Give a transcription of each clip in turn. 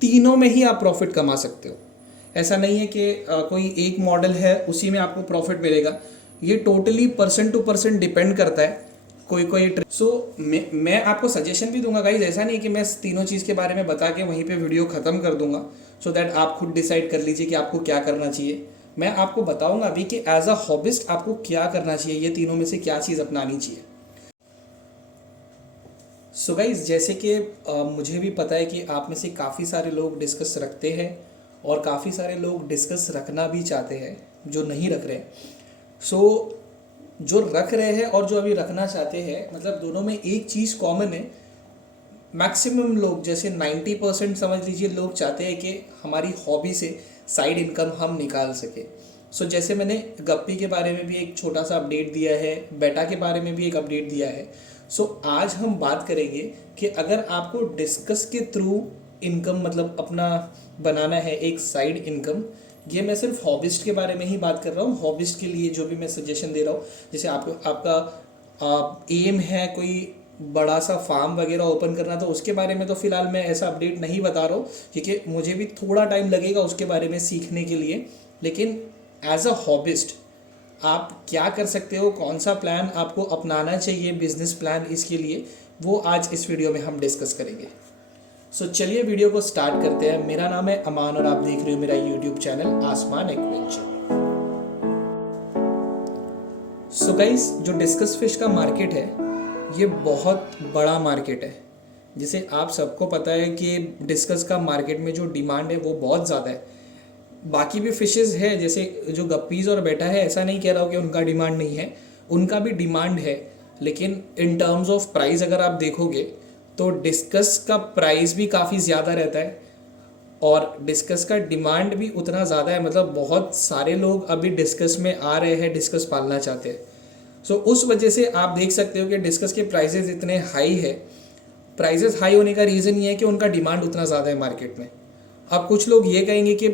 तीनों में ही आप प्रॉफिट कमा सकते हो। ऐसा नहीं है कि कोई एक मॉडल है उसी में आपको प्रॉफिट मिलेगा। ये totally person to person depend करता है। कोई कोई मैं आपको सजेशन भी दूंगा गाइज, ऐसा नहीं कि मैं तीनों चीज़ के बारे में बता के वहीं पे वीडियो ख़त्म कर दूंगा, सो दैट आप खुद डिसाइड कर लीजिए कि आपको क्या करना चाहिए। मैं आपको बताऊंगा अभी कि एज अ हॉबिस्ट आपको क्या करना चाहिए, ये तीनों में से क्या चीज़ अपनानी चाहिए। सो गाइज, जैसे कि मुझे भी पता है कि आप में से काफ़ी सारे लोग डिस्कस रखते हैं और काफ़ी सारे लोग डिस्कस रखना भी चाहते हैं जो नहीं रख रहे। सो जो रख रहे हैं और जो अभी रखना चाहते हैं, मतलब दोनों में एक चीज़ कॉमन है। मैक्सिमम लोग, जैसे 90% समझ लीजिए, लोग चाहते हैं कि हमारी हॉबी से साइड इनकम हम निकाल सके। सो जैसे मैंने गप्पी के बारे में भी एक छोटा सा अपडेट दिया है, बेटा के बारे में भी एक अपडेट दिया है। सो आज हम बात करेंगे कि अगर आपको डिस्कस के थ्रू इनकम, मतलब अपना बनाना है एक साइड इनकम, ये मैं सिर्फ हॉबिस्ट के बारे में ही बात कर रहा हूँ। हॉबिस्ट के लिए जो भी मैं सजेशन दे रहा हूँ, जैसे आपका एम है कोई बड़ा सा फार्म वगैरह ओपन करना, तो उसके बारे में तो फिलहाल मैं ऐसा अपडेट नहीं बता रहा हूँ, क्योंकि मुझे भी थोड़ा टाइम लगेगा उसके बारे में सीखने के लिए। लेकिन एज अ हॉबिस्ट आप क्या कर सकते हो, कौन सा प्लान आपको अपनाना चाहिए, बिजनेस प्लान इसके लिए, वो आज इस वीडियो में हम डिस्कस करेंगे। सो चलिए वीडियो को स्टार्ट करते हैं। मेरा नाम है अमान और आप देख रहे हो मेरा यूट्यूब चैनल आसमान एक्वेंचर। सो गाइस, जो डिस्कस फिश का मार्केट है ये बहुत बड़ा मार्केट है। जिसे आप सबको पता है कि डिस्कस का मार्केट में जो डिमांड है वो बहुत ज़्यादा है। बाकी भी फिशेस है, जैसे जो गप्पीज़ और बेटा है, ऐसा नहीं कह रहा हूँ कि उनका डिमांड नहीं है, उनका भी डिमांड है। लेकिन इन टर्म्स ऑफ प्राइस अगर आप देखोगे तो डिस्कस का प्राइस भी काफ़ी ज़्यादा रहता है और डिस्कस का डिमांड भी उतना ज़्यादा है। मतलब बहुत सारे लोग अभी डिस्कस में आ रहे हैं, डिस्कस पालना चाहते हैं। सो उस वजह से आप देख सकते हो कि डिस्कस के प्राइसेस इतने हाई है। प्राइसेस हाई होने का रीज़न ये है कि उनका डिमांड उतना ज़्यादा है मार्केट में। अब कुछ लोग ये कहेंगे कि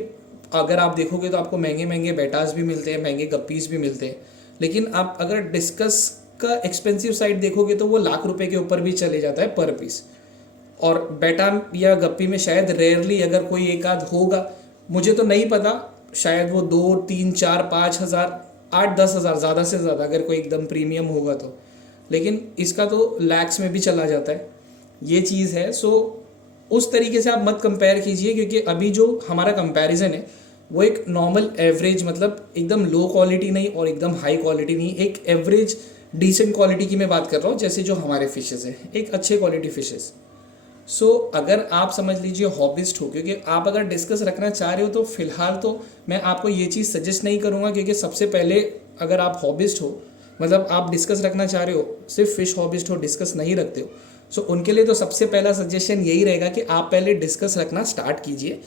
अगर आप देखोगे तो आपको महंगे महंगे बेटास भी मिलते हैं, महंगे गप्पीज़ भी मिलते हैं, लेकिन आप अगर डिस्कस का एक्सपेंसिव साइड देखोगे तो वो लाख रुपए के ऊपर भी चले जाता है पर पीस। और बेटा या गप्पी में शायद रेयरली अगर कोई एक आध होगा, मुझे तो नहीं पता, शायद वो 2 3 4 5 हज़ार 8 10 हज़ार ज़्यादा से ज़्यादा अगर कोई एकदम प्रीमियम होगा तो, लेकिन इसका तो लैक्स में भी चला जाता है, ये चीज़ है। सो उस तरीके से आप मत कंपेयर कीजिए, क्योंकि अभी जो हमारा कंपैरिजन है वो एक नॉर्मल एवरेज, मतलब एकदम लो क्वालिटी नहीं और एकदम हाई क्वालिटी नहीं, एक एवरेज डिसेंट क्वालिटी की मैं बात कर रहा हूँ, जैसे जो हमारे फिशेज़ हैं, एक अच्छे क्वालिटी फिशेज़। सो अगर आप समझ लीजिए हॉबिस्ट हो, क्योंकि आप अगर डिस्कस रखना चाह रहे हो तो फिलहाल तो मैं आपको ये चीज़ सजेस्ट नहीं करूँगा, क्योंकि सबसे पहले अगर आप हॉबिस्ट हो, मतलब आप डिस्कस रखना चाह रहे हो, सिर्फ फिश हॉबिस्ट हो, डिस्कस नहीं रखते हो, सो उनके लिए तो सबसे पहला सजेशन यही रहेगा कि आप पहले डिस्कस रखना स्टार्ट कीजिए।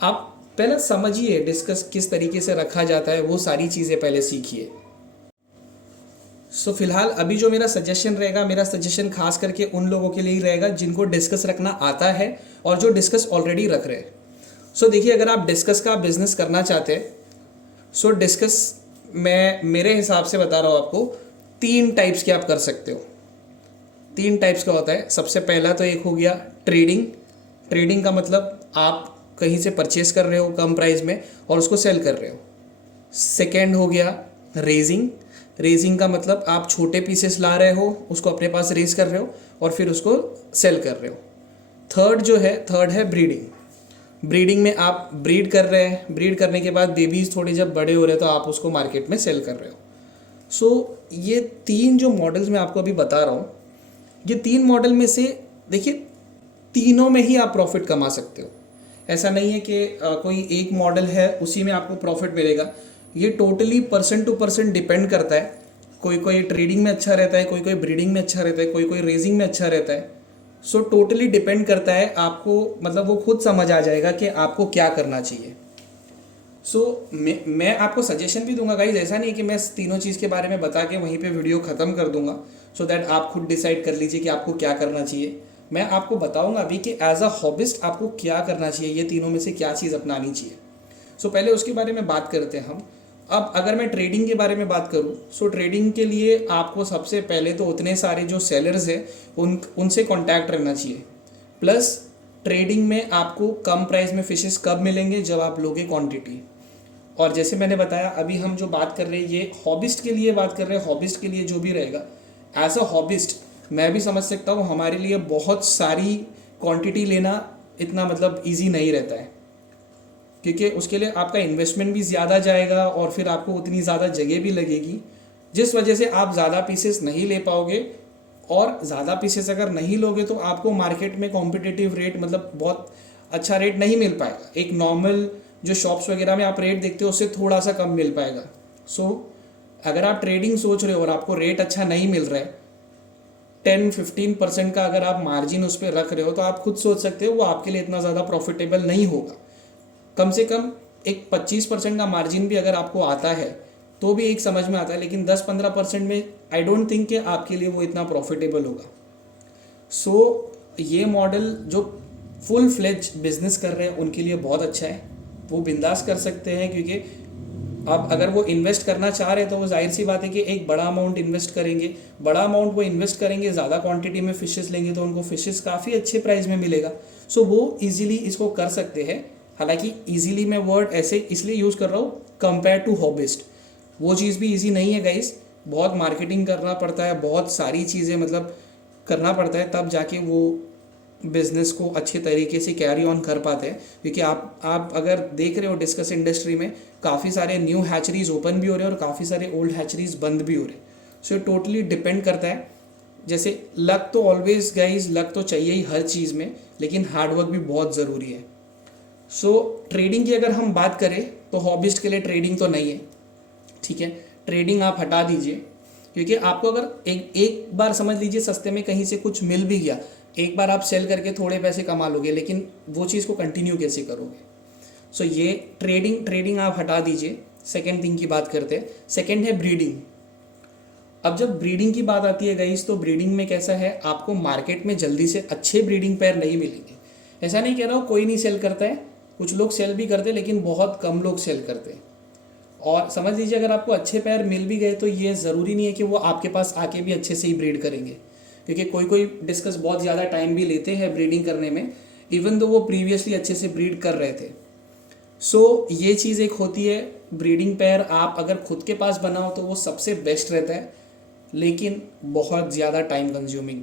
आप पहले समझिए डिस्कस किस तरीके से रखा जाता है, वो सारी चीज़ें पहले सीखिए। सो फिलहाल अभी जो मेरा सजेशन रहेगा, मेरा सजेशन खास करके उन लोगों के लिए ही रहेगा जिनको डिस्कस रखना आता है और जो डिस्कस ऑलरेडी रख रहे हैं। सो देखिए, अगर आप डिस्कस का बिजनेस करना चाहते हैं, सो डिस्कस मैं मेरे हिसाब से बता रहा हूँ आपको, 3 टाइप्स के आप कर सकते हो। 3 टाइप्स का होता है। सबसे पहला तो एक हो गया ट्रेडिंग। ट्रेडिंग का मतलब आप कहीं से परचेस कर रहे हो कम प्राइस में और उसको सेल कर रहे हो। सेकेंड हो गया रेजिंग। रेजिंग का मतलब आप छोटे पीसेस ला रहे हो, उसको अपने पास रेज कर रहे हो और फिर उसको सेल कर रहे हो। थर्ड है ब्रीडिंग। ब्रीडिंग में आप ब्रीड कर रहे हैं, ब्रीड करने के बाद बेबीज थोड़े जब बड़े हो रहे हैं तो आप उसको मार्केट में सेल कर रहे हो। सो ये 3 जो मॉडल्स मैं आपको अभी बता रहा हूँ, ये 3 मॉडल में से देखिए, तीनों में ही आप प्रॉफिट कमा सकते हो। ऐसा नहीं है कि कोई एक मॉडल है उसी में आपको प्रॉफिट मिलेगा। ये totally person to person depend करता है। कोई कोई ट्रेडिंग में अच्छा रहता है, कोई कोई ब्रीडिंग में अच्छा रहता है, कोई कोई रेजिंग में अच्छा रहता है। सो टोटली डिपेंड करता है आपको, मतलब वो खुद समझ आ जाएगा कि आपको क्या करना चाहिए। सो मैं आपको सजेशन भी दूंगा गाइज, ऐसा नहीं कि मैं तीनों चीज़ के बारे में बता के वहीं पे वीडियो ख़त्म कर दूंगा, सो दैट आप खुद डिसाइड कर लीजिए कि आपको क्या करना चाहिए। मैं आपको बताऊंगा अभी कि एज अ हॉबिस्ट आपको क्या करना चाहिए, ये तीनों में से क्या चीज़ अपनानी चाहिए। सो पहले उसके बारे में बात करते हैं हम। अब अगर मैं ट्रेडिंग के बारे में बात करूँ, सो ट्रेडिंग के लिए आपको सबसे पहले तो उतने सारे जो सेलर्स हैं उनसे कांटेक्ट रहना चाहिए। प्लस ट्रेडिंग में आपको कम प्राइस में फिशेस कब मिलेंगे, जब आप लोगे क्वांटिटी। और जैसे मैंने बताया, अभी हम जो बात कर रहे हैं ये हॉबिस्ट के लिए बात कर रहे हैं। हॉबिस्ट के लिए जो भी रहेगा, एज अ हॉबिस्ट मैं भी समझ सकता हूँ हमारे लिए बहुत सारी क्वांटिटी लेना इतना मतलब ईजी नहीं रहता है, क्योंकि उसके लिए आपका इन्वेस्टमेंट भी ज़्यादा जाएगा और फिर आपको उतनी ज़्यादा जगह भी लगेगी, जिस वजह से आप ज़्यादा पीसेस नहीं ले पाओगे। और ज़्यादा पीसेस अगर नहीं लोगे तो आपको मार्केट में कॉम्पिटिटिव रेट मतलब बहुत अच्छा रेट नहीं मिल पाएगा। एक नॉर्मल जो शॉप्स वगैरह में आप रेट देखते हो उससे थोड़ा सा कम मिल पाएगा। सो अगर आप ट्रेडिंग सोच रहे हो और आपको रेट अच्छा नहीं मिल रहा है, 10-15% का अगर आप मार्जिन उस पर रख रहे हो, तो आप खुद सोच सकते हो वो आपके लिए इतना ज़्यादा प्रॉफिटेबल नहीं होगा। कम से कम एक 25% का मार्जिन भी अगर आपको आता है तो भी एक समझ में आता है, लेकिन 10-15% में आई डोंट थिंक कि आपके लिए वो इतना प्रॉफिटेबल होगा। सो ये मॉडल जो फुल फ्लेज बिजनेस कर रहे हैं उनके लिए बहुत अच्छा है, वो बिंदास कर सकते हैं। क्योंकि अब अगर वो इन्वेस्ट करना चाह रहे हैं तो वो जाहिर सी बात है कि एक बड़ा अमाउंट इन्वेस्ट करेंगे। बड़ा अमाउंट वो इन्वेस्ट करेंगे, ज़्यादा क्वांटिटी में फिशेस लेंगे तो उनको फिशेस काफ़ी अच्छे प्राइस में मिलेगा। सो वो इजीली इसको कर सकते हैं। हालांकि इजीली मैं वर्ड ऐसे इसलिए यूज़ कर रहा हूँ कंपेयर टू हॉबिस्ट। वो चीज़ भी इजी नहीं है गाइस, बहुत मार्केटिंग करना पड़ता है, बहुत सारी चीज़ें मतलब करना पड़ता है, तब जाके वो बिज़नेस को अच्छे तरीके से कैरी ऑन कर पाते हैं। क्योंकि आप अगर देख रहे हो डिस्कस इंडस्ट्री में काफ़ी सारे न्यू हैचरीज ओपन भी हो रहे हैं और काफ़ी सारे ओल्ड हैचरीज बंद भी हो रहे हैं। सो टोटली डिपेंड करता है। जैसे लक तो ऑलवेज गाइज, लक तो चाहिए ही हर चीज़ में, लेकिन हार्डवर्क भी बहुत ज़रूरी है। सो ट्रेडिंग की अगर हम बात करें तो हॉबिस्ट के लिए ट्रेडिंग तो नहीं है, ठीक है। ट्रेडिंग आप हटा दीजिए, क्योंकि आपको अगर एक बार समझ लीजिए सस्ते में कहीं से कुछ मिल भी गया, एक बार आप सेल करके थोड़े पैसे कमा लोगे, लेकिन वो चीज़ को कंटिन्यू कैसे करोगे। सो ये ट्रेडिंग आप हटा दीजिए। सेकेंड थिंग की बात करते हैं। सेकेंड है ब्रीडिंग। अब जब ब्रीडिंग की बात आती है गाइस, तो ब्रीडिंग में कैसा है, आपको मार्केट में जल्दी से अच्छे ब्रीडिंग पेयर नहीं मिलेंगे। ऐसा नहीं कह रहा हूँ कोई नहीं सेल करता है, कुछ लोग सेल भी करते हैं, लेकिन बहुत कम लोग सेल करते हैं। और समझ लीजिए अगर आपको अच्छे पैर मिल भी गए तो ये ज़रूरी नहीं है कि वो आपके पास आके भी अच्छे से ही ब्रीड करेंगे, क्योंकि कोई डिस्कस बहुत ज़्यादा टाइम भी लेते हैं ब्रीडिंग करने में, इवन दो वो प्रीवियसली अच्छे से ब्रीड कर रहे थे। सो ये चीज़ एक होती है। ब्रीडिंग पेयर आप अगर खुद के पास बनाओ तो वो सबसे बेस्ट रहता है, लेकिन बहुत ज़्यादा टाइम कंज्यूमिंग।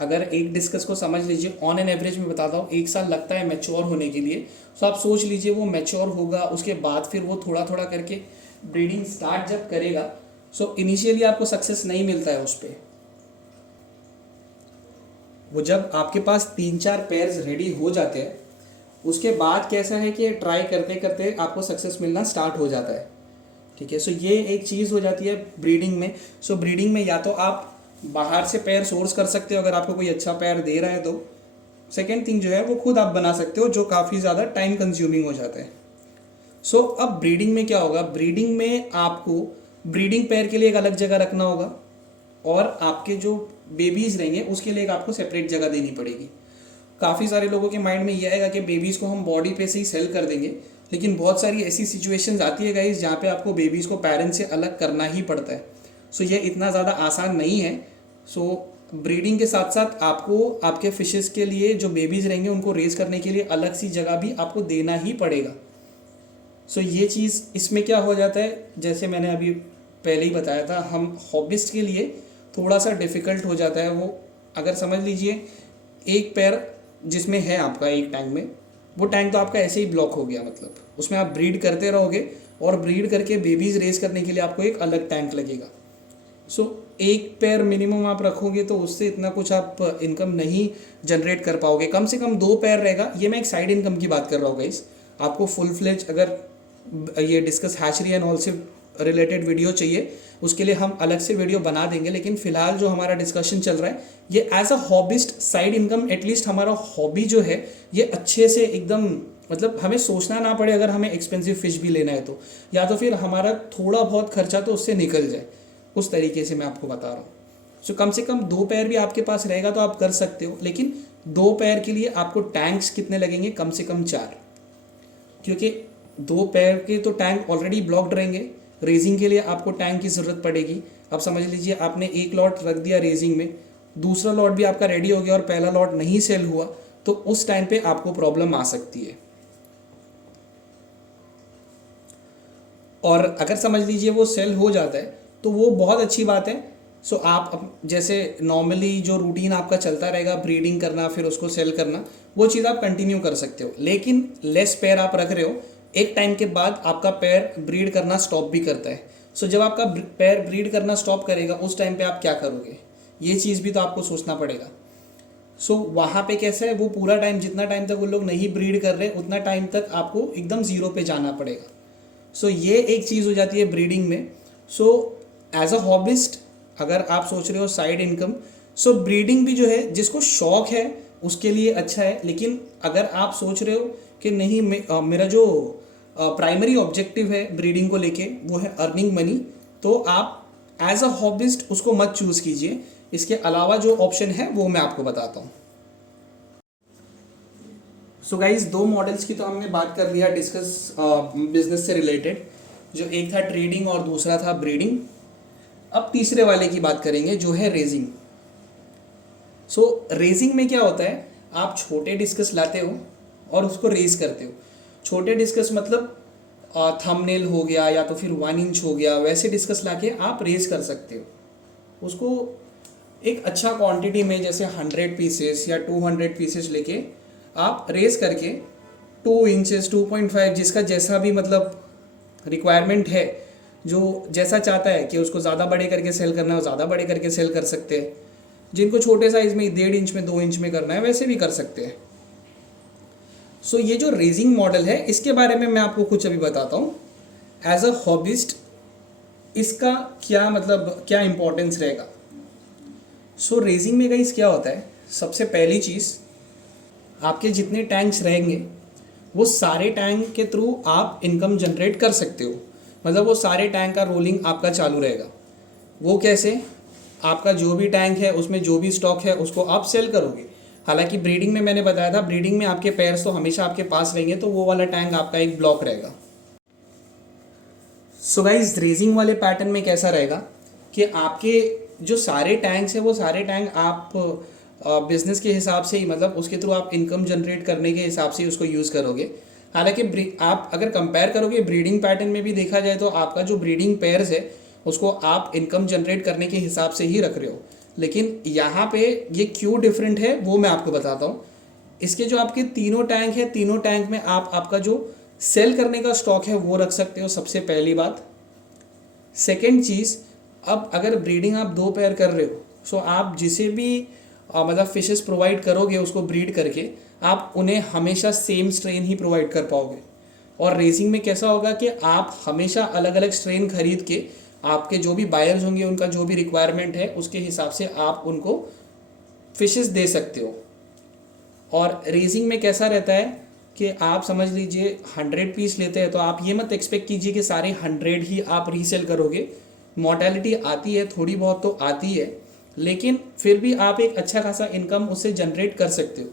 अगर एक डिस्कस को समझ लीजिए, ऑन एन एवरेज में बताता हूँ 1 साल लगता है मैच्योर होने के लिए। सो आप सोच लीजिए वो मैच्योर होगा, उसके बाद फिर वो थोड़ा थोड़ा करके ब्रीडिंग स्टार्ट जब करेगा, सो इनिशियली आपको सक्सेस नहीं मिलता है उस पर। वो जब आपके पास 3-4 पेयर्स रेडी हो जाते हैं, उसके बाद कैसा है कि ट्राई करते करते आपको सक्सेस मिलना स्टार्ट हो जाता है, ठीक है। सो ये एक चीज़ हो जाती है ब्रीडिंग में। सो ब्रीडिंग में या तो आप बाहर से पेयर सोर्स कर सकते हो अगर आपको कोई अच्छा पेयर दे रहा है तो। सेकेंड थिंग जो है वो खुद आप बना सकते हो, जो काफ़ी ज़्यादा टाइम कंज्यूमिंग हो जाता है। सो अब ब्रीडिंग में क्या होगा, ब्रीडिंग में आपको ब्रीडिंग पेयर के लिए एक अलग जगह रखना होगा, और आपके जो बेबीज़ रहेंगे उसके लिए एक आपको सेपरेट जगह देनी पड़ेगी। काफ़ी सारे लोगों के माइंड में यह आएगा कि बेबीज़ को हम बॉडी पे से ही सेल कर देंगे, लेकिन बहुत सारी ऐसी सिचुएशंस आती है गाइस जहाँ पे आपको बेबीज़ को पेरेंट्स से अलग करना ही पड़ता है। सो ये इतना ज़्यादा आसान नहीं है। सो ब्रीडिंग के साथ साथ आपको आपके फिशेस के लिए जो बेबीज़ रहेंगे उनको रेज करने के लिए अलग सी जगह भी आपको देना ही पड़ेगा। सो ये चीज़ इसमें क्या हो जाता है, जैसे मैंने अभी पहले ही बताया था, हम हॉबिस्ट के लिए थोड़ा सा डिफ़िकल्ट हो जाता है वो। अगर समझ लीजिए एक पैर जिसमें है आपका एक टैंक में, वो टैंक तो आपका ऐसे ही ब्लॉक हो गया, मतलब उसमें आप ब्रीड करते रहोगे और ब्रीड करके बेबीज़ रेज करने के लिए आपको एक अलग टैंक लगेगा। सो एक पैर मिनिमम आप रखोगे तो उससे इतना कुछ आप इनकम नहीं जनरेट कर पाओगे। कम से कम 2 पैर रहेगा। ये मैं एक साइड इनकम की बात कर रहा हूँ गाइस। आपको फुल फ्लेज अगर ये डिस्कस हैचरी एंड ऑल से रिलेटेड वीडियो चाहिए, उसके लिए हम अलग से वीडियो बना देंगे, लेकिन फिलहाल जो हमारा डिस्कशन चल रहा है ये as a hobbyist side income. At least हमारा हॉबी जो है ये अच्छे से एकदम मतलब हमें सोचना ना पड़े अगर हमें एक्सपेंसिव फिश भी लेना है तो, या तो फिर हमारा थोड़ा बहुत खर्चा तो उससे निकल जाए, उस तरीके से मैं आपको बता रहा हूँ। सो कम से कम 2 पैर भी आपके पास रहेगा तो आप कर सकते हो, लेकिन 2 पैर के लिए आपको टैंक्स कितने लगेंगे, कम से कम 4, क्योंकि 2 पैर के तो टैंक ऑलरेडी ब्लॉक्ड रहेंगे। रेजिंग के लिए आपको टैंक की ज़रूरत पड़ेगी। अब समझ लीजिए आपने एक लॉट रख दिया रेजिंग में, दूसरा लॉट भी आपका रेडी हो गया और पहला लॉट नहीं सेल हुआ, तो उस टाइम पे आपको प्रॉब्लम आ सकती है। और अगर समझ लीजिए वो सेल हो जाता है तो वो बहुत अच्छी बात है। सो आप जैसे नॉर्मली जो रूटीन आपका चलता रहेगा, ब्रीडिंग करना फिर उसको सेल करना, वो चीज़ आप कंटिन्यू कर सकते हो। लेकिन लेस पेयर आप रख रहे हो, एक टाइम के बाद आपका पेयर ब्रीड करना स्टॉप भी करता है। सो जब आपका पेयर ब्रीड करना स्टॉप करेगा उस टाइम पे आप क्या करोगे, ये चीज़ भी तो आपको सोचना पड़ेगा। सो वहाँ पे कैसा है, वो पूरा टाइम, जितना टाइम तक वो लोग नहीं ब्रीड कर रहे उतना टाइम तक आपको एकदम ज़ीरो पे जाना पड़ेगा। सो ये एक चीज़ हो जाती है ब्रीडिंग में। सो एज अ हॉबिस्ट अगर आप सोच रहे हो साइड इनकम, सो ब्रीडिंग भी जो है जिसको शौक है उसके लिए अच्छा है। लेकिन अगर आप सोच रहे हो कि नहीं मेरा जो प्राइमरी ऑब्जेक्टिव है ब्रीडिंग को लेके वो है अर्निंग मनी, तो आप एज अ हॉबिस्ट उसको मत चूज़ कीजिए। इसके अलावा जो ऑप्शन है वो मैं आपको बताता हूँ। सो गाइज, दो मॉडल्स की तो हमने बात कर लिया डिस्कस बिजनेस से रिलेटेड, जो एक था ट्रेडिंग और दूसरा था ब्रीडिंग। अब तीसरे वाले की बात करेंगे जो है रेजिंग। सो रेजिंग में क्या होता है, आप छोटे डिस्कस लाते हो और उसको रेज करते हो। छोटे डिस्कस मतलब थंबनेल हो गया या तो फिर 1 इंच हो गया, वैसे डिस्कस लाके आप रेज कर सकते हो उसको एक अच्छा क्वांटिटी में, जैसे 100 पीसेस या 200 पीसेस लेके आप रेज करके 2 इंचेस 2.5 जिसका जैसा भी मतलब रिक्वायरमेंट है, जो जैसा चाहता है कि उसको ज़्यादा बड़े करके सेल करना है वो ज़्यादा बड़े करके सेल कर सकते हैं। जिनको छोटे साइज़ में 1.5 इंच में 2 इंच में करना है वैसे भी कर सकते हैं। सो ये जो रेजिंग मॉडल है इसके बारे में मैं आपको कुछ अभी बताता हूँ। एज अ हॉबिस्ट इसका क्या मतलब, क्या इंपॉर्टेंस रहेगा। सो रेजिंग में गाइस क्या होता है, सबसे पहली चीज़, आपके जितने टैंक्स रहेंगे वो सारे टैंक के थ्रू आप इनकम जनरेट कर सकते हो। मतलब वो सारे टैंक का रोलिंग आपका चालू रहेगा। वो कैसे, आपका जो भी टैंक है उसमें जो भी स्टॉक है उसको आप सेल करोगे। हालांकि ब्रीडिंग में मैंने बताया था, ब्रीडिंग में आपके पेयर्स तो हमेशा आपके पास रहेंगे, तो वो वाला टैंक आपका एक ब्लॉक रहेगा। सो गाइस, रेजिंग वाले पैटर्न में कैसा रहेगा कि आपके जो सारे टैंक्स हैं वो सारे टैंक आप बिजनेस के हिसाब से ही, मतलब उसके थ्रू आप इनकम जनरेट करने के हिसाब से ही उसको यूज़ करोगे। हालांकि आप अगर कंपेयर करोगे ब्रीडिंग पैटर्न में भी देखा जाए तो आपका जो ब्रीडिंग पेयर्स है उसको आप इनकम जनरेट करने के हिसाब से ही रख रहे हो। लेकिन यहाँ पे ये क्यों डिफरेंट है वो मैं आपको बताता हूँ। इसके जो आपके तीनों टैंक है, तीनों टैंक में आप आपका जो सेल करने का स्टॉक है वो रख सकते हो, सबसे पहली बात। सेकेंड चीज़, अब अगर ब्रीडिंग आप 2 पेयर कर रहे हो, सो आप जिसे भी मतलब फिशेस प्रोवाइड करोगे उसको ब्रीड करके, आप उन्हें हमेशा सेम स्ट्रेन ही प्रोवाइड कर पाओगे। और रेसिंग में कैसा होगा कि आप हमेशा अलग अलग स्ट्रेन खरीद के आपके जो भी बायर्स होंगे उनका जो भी रिक्वायरमेंट है उसके हिसाब से आप उनको फिशेस दे सकते हो। और रेसिंग में कैसा रहता है कि आप समझ लीजिए 100 पीस लेते हैं तो आप ये मत एक्सपेक्ट कीजिए कि सारे 100 ही आप रीसेल करोगे। मोर्टेलिटी आती है, थोड़ी बहुत तो आती है, लेकिन फिर भी आप एक अच्छा खासा इनकम उससे जनरेट कर सकते हो।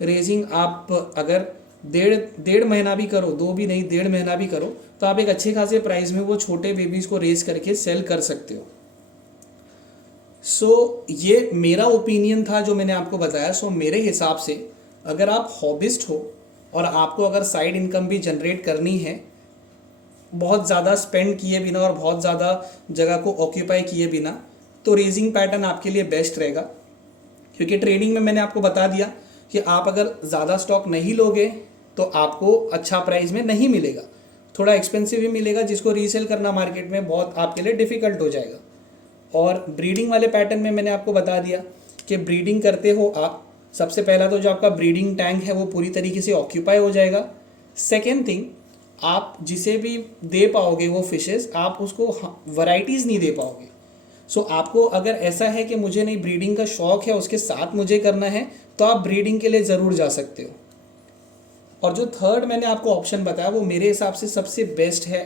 रेजिंग आप अगर डेढ़ महीना भी करो, 2 भी नहीं 1.5 महीना भी करो, तो आप एक अच्छे खासे प्राइस में वो छोटे बेबीज़ को रेज करके सेल कर सकते हो। सो ये मेरा ओपिनियन था जो मैंने आपको बताया। सो मेरे हिसाब से अगर आप हॉबिस्ट हो और आपको अगर साइड इनकम भी जनरेट करनी है बहुत ज़्यादा स्पेंड किए बिना और बहुत ज़्यादा जगह को ऑक्यूपाई किए बिना, तो रेजिंग पैटर्न आपके लिए बेस्ट रहेगा। क्योंकि ट्रेडिंग में मैंने आपको बता दिया कि आप अगर ज़्यादा स्टॉक नहीं लोगे तो आपको अच्छा प्राइस में नहीं मिलेगा, थोड़ा एक्सपेंसिव ही मिलेगा, जिसको रीसेल करना मार्केट में बहुत आपके लिए डिफ़िकल्ट हो जाएगा। और ब्रीडिंग वाले पैटर्न में मैंने आपको बता दिया कि ब्रीडिंग करते हो आप, सबसे पहला तो जो आपका ब्रीडिंग टैंक है वो पूरी तरीके से ऑक्यूपाई हो जाएगा। सेकेंड थिंग, आप जिसे भी दे पाओगे वो फिशेस, आप उसको वैरायटीज़ नहीं दे पाओगे। सो आपको अगर ऐसा है कि मुझे नहीं ब्रीडिंग का शौक है उसके साथ मुझे करना है, तो आप ब्रीडिंग के लिए ज़रूर जा सकते हो। और जो थर्ड मैंने आपको ऑप्शन बताया वो मेरे हिसाब से सबसे बेस्ट है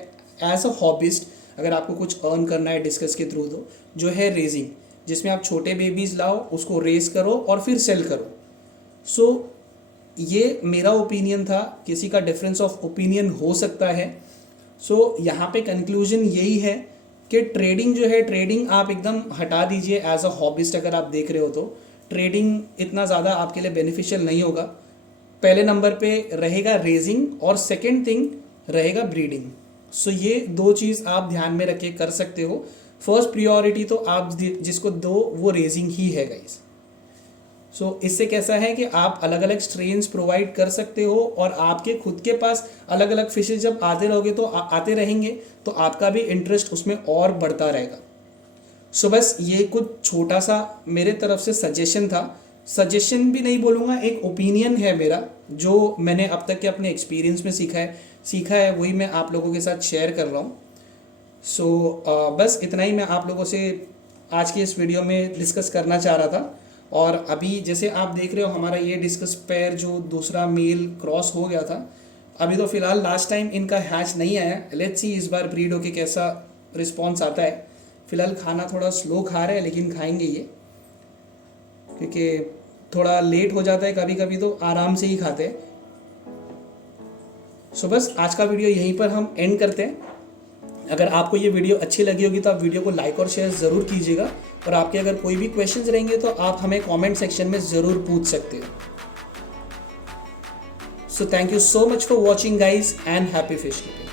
एज अ हॉबिस्ट, अगर आपको कुछ अर्न करना है डिस्कस के थ्रू, तो जो है रेजिंग, जिसमें आप छोटे बेबीज़ लाओ, उसको रेस करो और फिर सेल करो। सो ये मेरा ओपिनियन था, किसी का डिफरेंस ऑफ ओपिनियन हो सकता है। सो यहाँ पे कंक्लूजन यही है कि ट्रेडिंग जो है, ट्रेडिंग आप एकदम हटा दीजिए एज अ हॉबिस्ट। अगर आप देख रहे हो तो ट्रेडिंग इतना ज़्यादा आपके लिए बेनिफिशियल नहीं होगा। पहले नंबर पे रहेगा रेजिंग और सेकंड थिंग रहेगा ब्रीडिंग। सो ये दो चीज़ आप ध्यान में रख के कर सकते हो। फर्स्ट प्रियोरिटी तो आप जिसको दो वो रेजिंग ही है गाइस। सो इससे कैसा है कि आप अलग अलग स्ट्रेन्स प्रोवाइड कर सकते हो और आपके खुद के पास अलग अलग फिशेज जब आते रहोगे तो आते रहेंगे तो आपका भी इंटरेस्ट उसमें और बढ़ता रहेगा। सो बस ये कुछ छोटा सा मेरे तरफ से सजेशन था। सजेशन भी नहीं बोलूँगा, एक ओपिनियन है मेरा जो मैंने अब तक के अपने एक्सपीरियंस में सीखा है वही मैं आप लोगों के साथ शेयर कर रहा हूँ। सो बस इतना ही मैं आप लोगों से आज की इस वीडियो में डिस्कस करना चाह रहा था। और अभी जैसे आप देख रहे हो हमारा ये डिस्कस पेयर जो दूसरा मेल क्रॉस हो गया था, अभी तो फिलहाल लास्ट टाइम इनका हैच नहीं आया। लेट्स सी इस बार ब्रीड होके कैसा रिस्पॉन्स आता है। फिलहाल खाना थोड़ा स्लो खा रहे हैं लेकिन खाएंगे ये, क्योंकि थोड़ा लेट हो जाता है कभी कभी तो आराम से ही खाते हैं। सो बस आज का वीडियो यहीं पर हम एंड करते हैं। अगर आपको ये वीडियो अच्छी लगी होगी तो आप वीडियो को लाइक और शेयर ज़रूर कीजिएगा और आपके अगर कोई भी क्वेश्चंस रहेंगे तो आप हमें कमेंट सेक्शन में ज़रूर पूछ सकते हो। So thank you so much for watching guys and happy fish keeping.